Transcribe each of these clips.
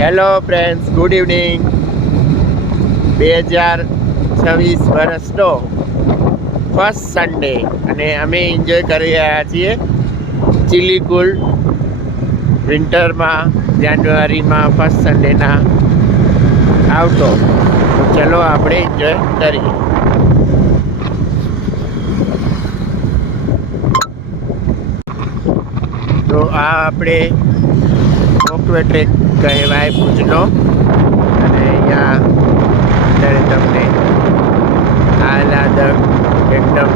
Hello friends, good evening. 2026 વર્ષનો first Sunday અને અમે એન્જોય કરી રહ્યા છીએ ચિલીકુલ વિન્ટરમાં જાન્યુઆરીમાં ફર્સ્ટ સન્ડેના આવતો. તો ચલો આપણે એન્જોય કરીએ. તો આ આપણે રોપવે ટ્રેક કહેવાય ભુજનો, અને અહીંયા અત્યારે તમને આહલાદક એકદમ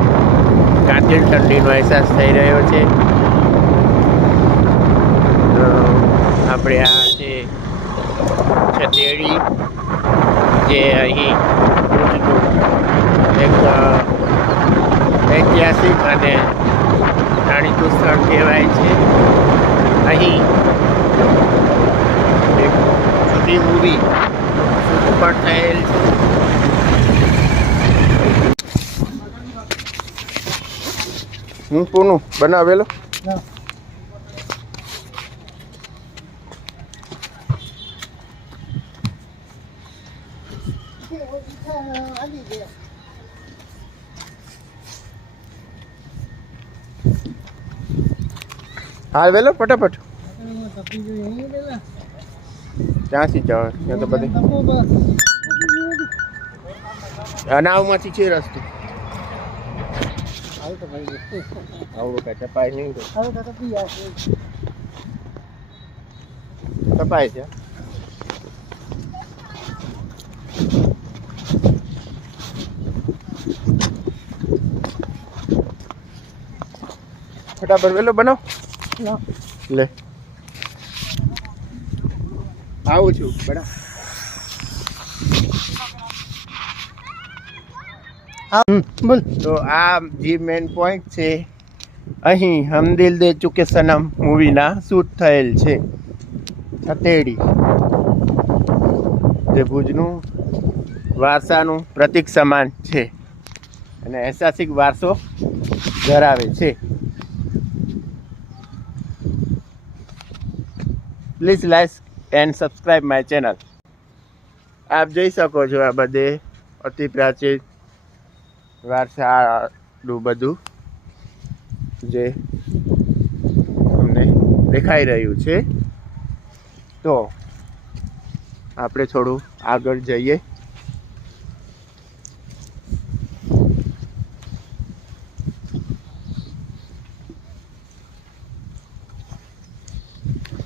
કાતિલ ઠંડીનો અહેસાસ થઈ રહ્યો છે. તો આપણે આ છે છતેડી, જે અહીં ભુજનું એક ઐતિહાસિક અને જાણીતું સ્થળ કહેવાય છે. અહીં એક જૂની મૂવી શૂટ પણ થયેલ છે. હું પૂનું બનાવેલો હાલ વેલો ફટાફટ. ત્યાંથી જાવ ત્યાં તો બધી અનાવમાંથી છે રસ્તો. આવડું કઈ ટપાય નહીં, ટપાય છે. ફટાફટ વેલો બનાવ લે. આવું છું બડા. તો આ જે મેન પોઈન્ટ છે, અહીં હમ દિલ દે ચુકે સનમ મૂવીના શૂટ થયેલ છે છતેડી, જે ભુજનું વારસાનું પ્રતીક સમાન છે અને ઐતિહાસિક વારસો ધરાવે છે. Please like and subscribe my channel. આપ જોઈ શકો છો આ બધે અતિ પ્રાચીન વારસાનું બધું જે તમને દેખાઈ રહ્યું છે. તો આપણે થોડું આગળ જઈએ.